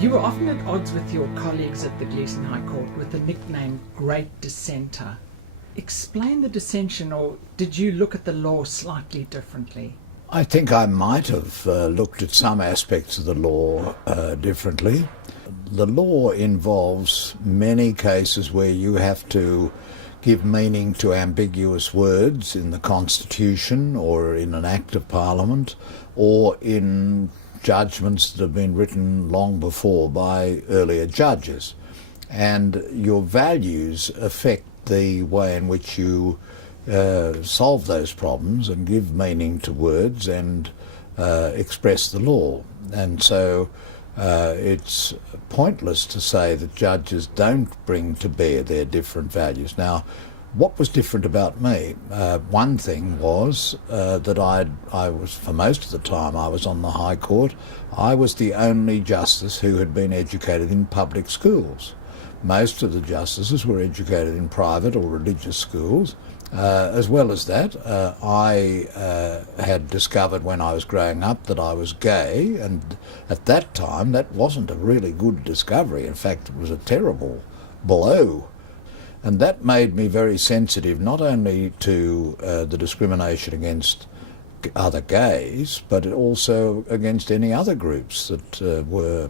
You were often at odds with your colleagues at the Gleeson High Court with the nickname Great Dissenter. Explain the dissension, or did you look at the law slightly differently? I think I might have looked at some aspects of the law differently. The law involves many cases where you have to give meaning to ambiguous words in the Constitution or in an Act of Parliament or in judgments that have been written long before by earlier judges. And your values affect the way in which you solve those problems and give meaning to words and express the law. And so it's pointless to say that judges don't bring to bear their different values. Now, what was different about me? One thing was that I was, for most of the time I was on the High Court, I was the only justice who had been educated in public schools. Most of the justices were educated in private or religious schools. As well as that, I had discovered when I was growing up that I was gay, and at that time that wasn't a really good discovery. In fact, it was a terrible blow. And that made me very sensitive not only to the discrimination against other gays, but also against any other groups that were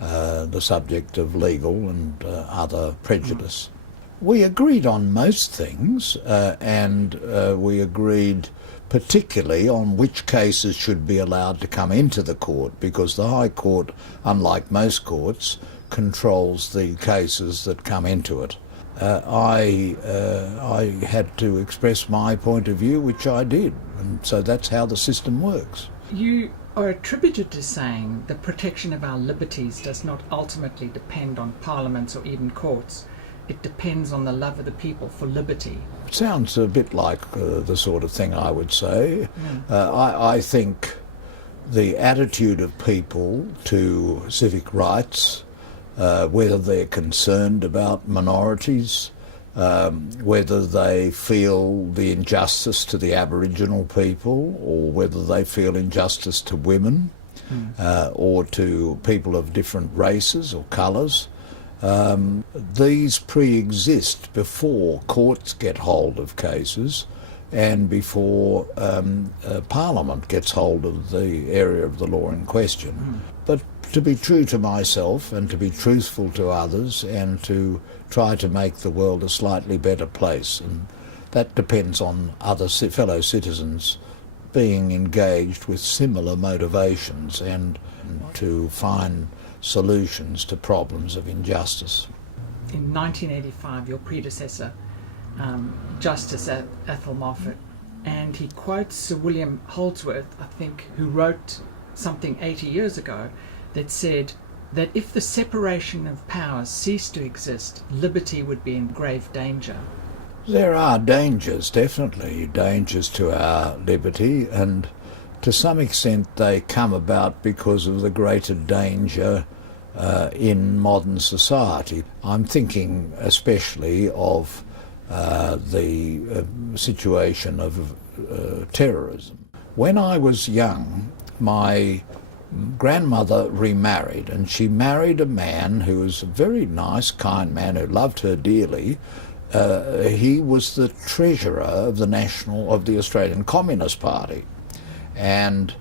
the subject of legal and other prejudice. We agreed on most things, and we agreed particularly on which cases should be allowed to come into the court, because the High Court, unlike most courts, controls the cases that come into it. I had to express my point of view, which I did, and so that's how the system works. You are attributed to saying the protection of our liberties does not ultimately depend on parliaments or even courts. It depends on the love of the people for liberty. It sounds a bit like the sort of thing I would say. I think the attitude of people to civic rights, whether they're concerned about minorities, whether they feel the injustice to the Aboriginal people, or whether they feel injustice to women, or to people of different races or colours, these pre-exist before courts get hold of cases and before Parliament gets hold of the area of the law in question. But to be true to myself and to be truthful to others and to try to make the world a slightly better place, and that depends on other fellow citizens being engaged with similar motivations and to find solutions to problems of injustice. In 1985, your predecessor, Justice Ethel Moffat, and he quotes Sir William Holdsworth, I think, who wrote something 80 years ago that said that if the separation of powers ceased to exist, liberty would be in grave danger. There are dangers, definitely, dangers to our liberty, and to some extent they come about because of the greater danger in modern society. I'm thinking especially of the situation of terrorism. When I was young, my grandmother remarried, and she married a man who was a very nice, kind man who loved her dearly. He was the treasurer of the Australian Communist Party. And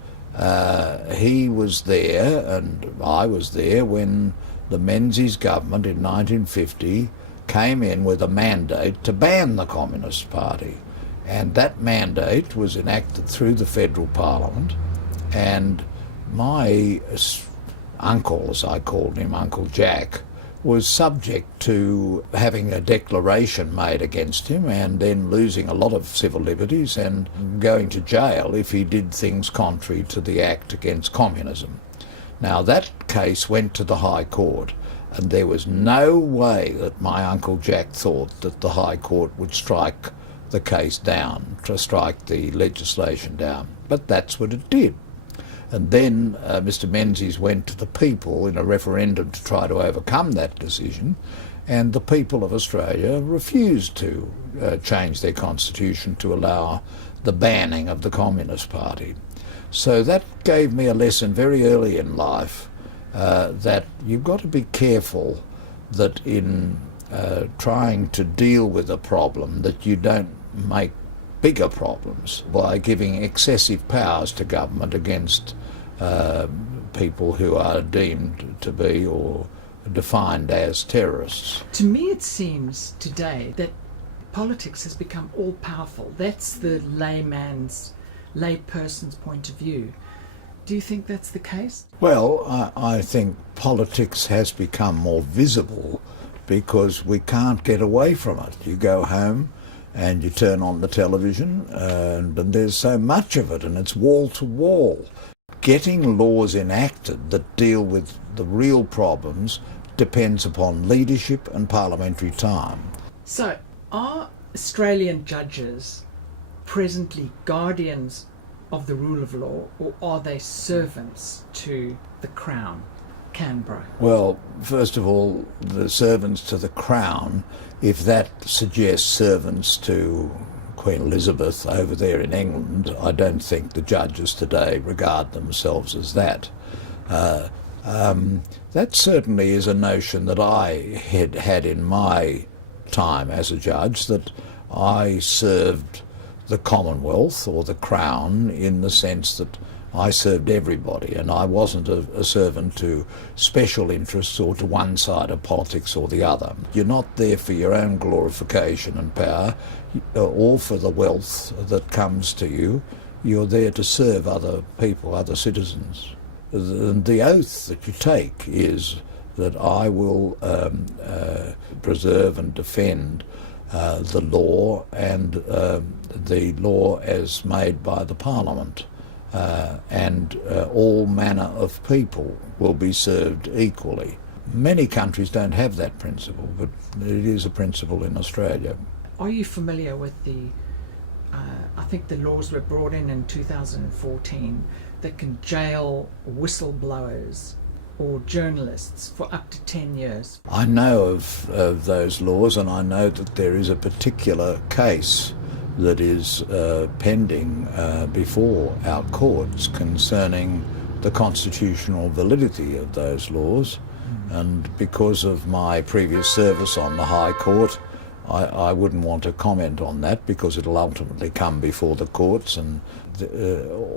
he was there, and I was there, when the Menzies government in 1950 came in with a mandate to ban the Communist Party. And that mandate was enacted through the federal parliament, and my uncle, as I called him, Uncle Jack, was subject to having a declaration made against him and then losing a lot of civil liberties and going to jail if he did things contrary to the Act Against Communism. Now that case went to the High Court, and there was no way that my Uncle Jack thought that the High Court would strike the case down, to strike the legislation down. But that's what it did. And then Mr Menzies went to the people in a referendum to try to overcome that decision, and the people of Australia refused to change their constitution to allow the banning of the Communist Party. So that gave me a lesson very early in life that you've got to be careful that in trying to deal with a problem that you don't make bigger problems by giving excessive powers to government against people who are deemed to be or defined as terrorists. To me it seems today that politics has become all-powerful. That's the layperson's point of view. Do you think that's the case? Well, I think politics has become more visible because we can't get away from it. You go home and you turn on the television and there's so much of it and it's wall to wall. Getting laws enacted that deal with the real problems depends upon leadership and parliamentary time. So, are Australian judges presently guardians of the rule of law, or are they servants to the Crown, Canberra? Well, first of all, the servants to the Crown, if that suggests servants to Queen Elizabeth over there in England, I don't think the judges today regard themselves as that. That certainly is a notion that I had in my time as a judge, that I served the Commonwealth or the Crown in the sense that I served everybody, and I wasn't a servant to special interests or to one side of politics or the other. You're not there for your own glorification and power or for the wealth that comes to you. You're there to serve other people, other citizens. The oath that you take is that I will preserve and defend the law and the law as made by the Parliament. And all manner of people will be served equally. Many countries don't have that principle, but it is a principle in Australia. Are you familiar with I think the laws were brought in 2014 that can jail whistleblowers or journalists for up to 10 years? I know of those laws, and I know that there is a particular case that is pending before our courts concerning the constitutional validity of those laws. And because of my previous service on the High Court, I wouldn't want to comment on that because it'll ultimately come before the courts, and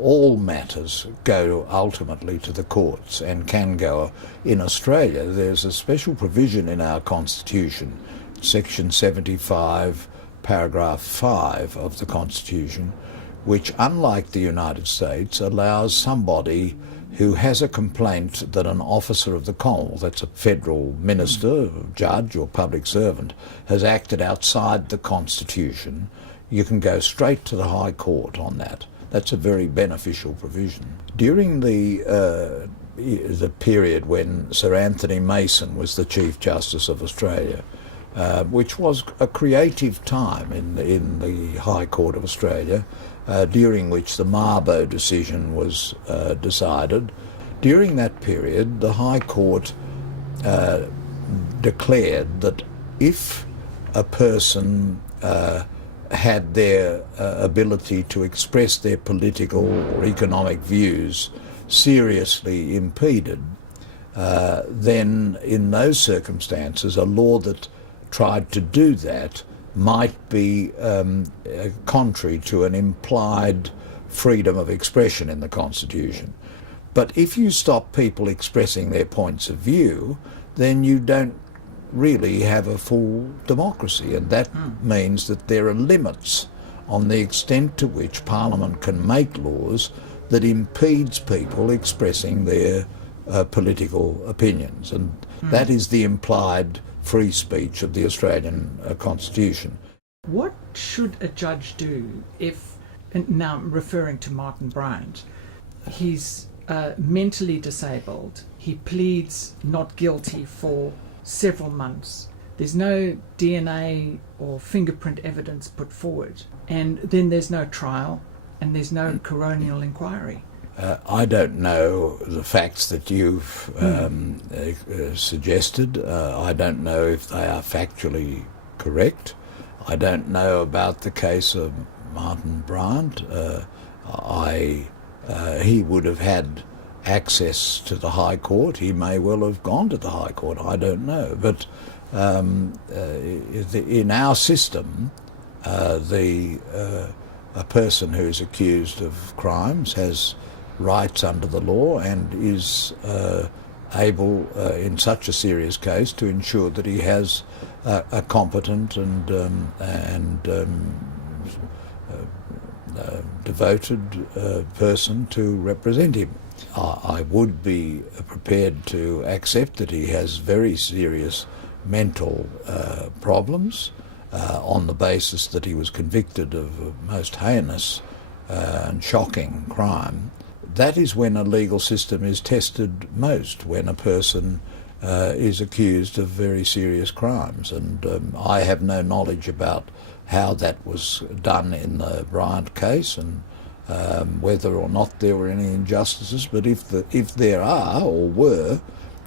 all matters go ultimately to the courts and can go. In Australia, there's a special provision in our Constitution, Section 75, Paragraph 5 of the Constitution, which, unlike the United States, allows somebody who has a complaint that an officer of the Commonwealth, that's a federal minister, judge or public servant, has acted outside the Constitution, you can go straight to the High Court on that. That's a very beneficial provision. During the period when Sir Anthony Mason was the Chief Justice of Australia, which was a creative time in the High Court of Australia, during which the Mabo decision was decided. During that period, the High Court declared that if a person had their ability to express their political or economic views seriously impeded, then in those circumstances a law that tried to do that might be contrary to an implied freedom of expression in the Constitution. But if you stop people expressing their points of view, then you don't really have a full democracy, and that means that there are limits on the extent to which Parliament can make laws that impedes people expressing their political opinions, and that is the implied free speech of the Australian Constitution. What should a judge do if, and now I'm referring to Martin Bryant, he's mentally disabled, he pleads not guilty for several months, there's no DNA or fingerprint evidence put forward, and then there's no trial and there's no coronial inquiry? I don't know the facts that you've suggested. I don't know if they are factually correct. I don't know about the case of Martin Bryant. He would have had access to the High Court. He may well have gone to the High Court, I don't know. But in our system, a person who is accused of crimes has rights under the law and is able, in such a serious case, to ensure that he has a competent and devoted person to represent him. I would be prepared to accept that he has very serious mental problems on the basis that he was convicted of a most heinous and shocking crime. That is when a legal system is tested most, when a person is accused of very serious crimes. And I have no knowledge about how that was done in the Bryant case and whether or not there were any injustices. But if there are or were,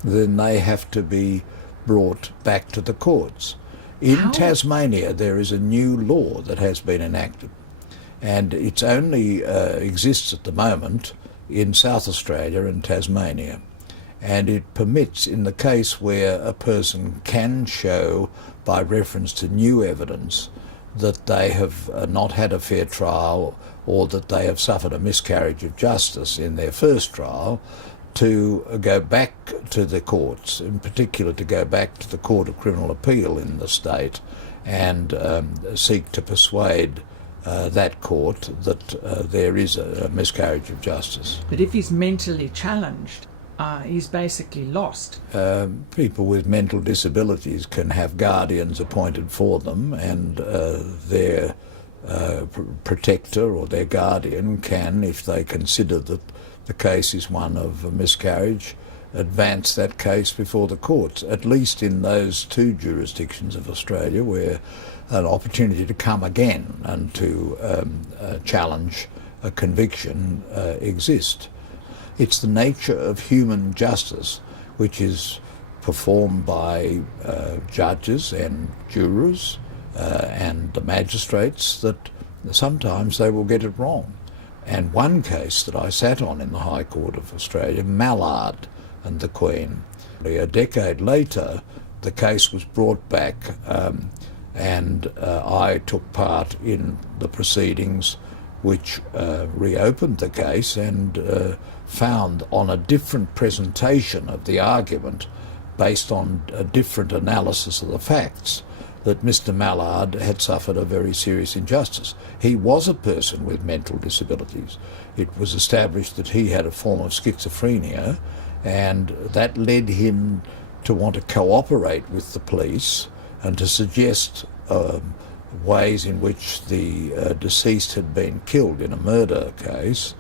then they have to be brought back to the courts. In Tasmania, there is a new law that has been enacted, and it only exists at the moment in South Australia and Tasmania, and it permits, in the case where a person can show by reference to new evidence that they have not had a fair trial or that they have suffered a miscarriage of justice in their first trial, to go back to the courts, in particular to go back to the Court of Criminal Appeal in the state and seek to persuade that court that there is a miscarriage of justice. But if he's mentally challenged, he's basically lost. People with mental disabilities can have guardians appointed for them, and their protector or their guardian can, if they consider that the case is one of a miscarriage, advance that case before the courts, at least in those two jurisdictions of Australia where an opportunity to come again and to challenge a conviction exists. It's the nature of human justice, which is performed by judges and jurors and the magistrates, that sometimes they will get it wrong. And one case that I sat on in the High Court of Australia, Mallard and the Queen, a decade later the case was brought back and I took part in the proceedings which reopened the case and found on a different presentation of the argument based on a different analysis of the facts that Mr. Mallard had suffered a very serious injustice. He was a person with mental disabilities. It was established that he had a form of schizophrenia, and that led him to want to cooperate with the police and to suggest ways in which the deceased had been killed in a murder case,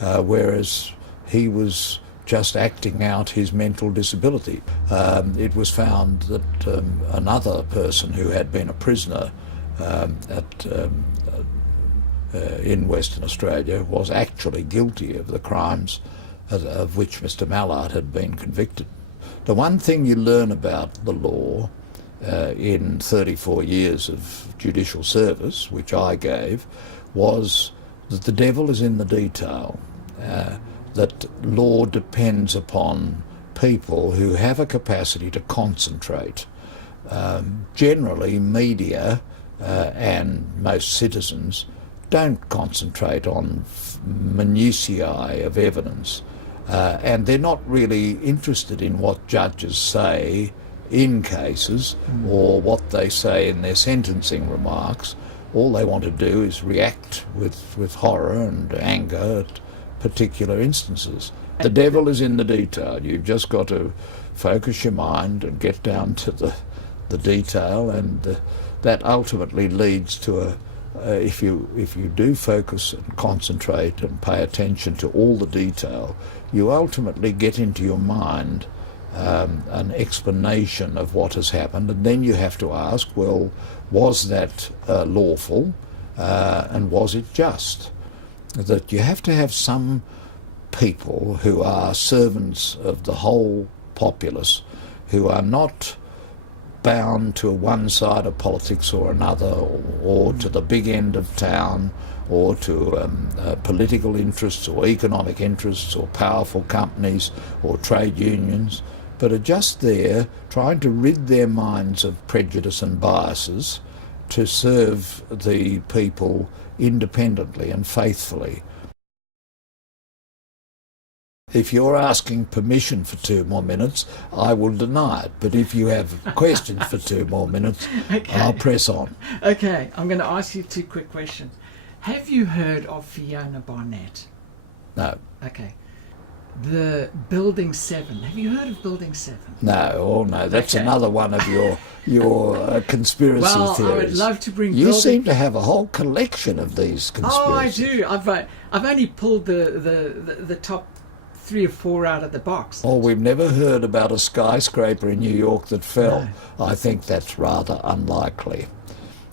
whereas he was just acting out his mental disability. It was found that another person who had been a prisoner in Western Australia was actually guilty of the crimes of which Mr. Mallard had been convicted. The one thing you learn about the law in 34 years of judicial service, which I gave, was that the devil is in the detail. That law depends upon people who have a capacity to concentrate. Generally, media and most citizens don't concentrate on minutiae of evidence, and they're not really interested in what judges say in cases or what they say in their sentencing remarks. All they want to do is react with horror and anger at particular instances. The devil is in the detail. You've just got to focus your mind and get down to the detail, and that ultimately leads to if you do focus and concentrate and pay attention to all the detail, you ultimately get into your mind an explanation of what has happened, and then you have to ask, well, was that lawful and was it just? That you have to have some people who are servants of the whole populace, who are not bound to one side of politics or another, or to the big end of town or to political interests or economic interests or powerful companies or trade unions, but are just there trying to rid their minds of prejudice and biases to serve the people independently and faithfully. If you're asking permission for 2 more minutes, I will deny it. But if you have questions for 2 more minutes, Okay. I'll press on. Okay, I'm going to ask you 2 quick questions. Have you heard of Fiona Barnett? No. Okay. The Building 7. Have you heard of Building 7? No, that's Okay. another one of your conspiracy Well, theories. I would love to bring You building... seem to have a whole collection of these conspiracies. Oh, I do. I've only pulled the top 3 or 4 out of the box. Oh, we've never heard about a skyscraper in New York that fell. No. I think that's rather unlikely.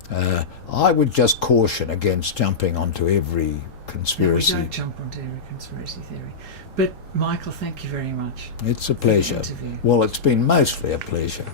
I would just caution against jumping onto every conspiracy. No, we don't jump onto every conspiracy theory. But, Michael, thank you very much. It's a pleasure. For the interview. Well, it's been mostly a pleasure.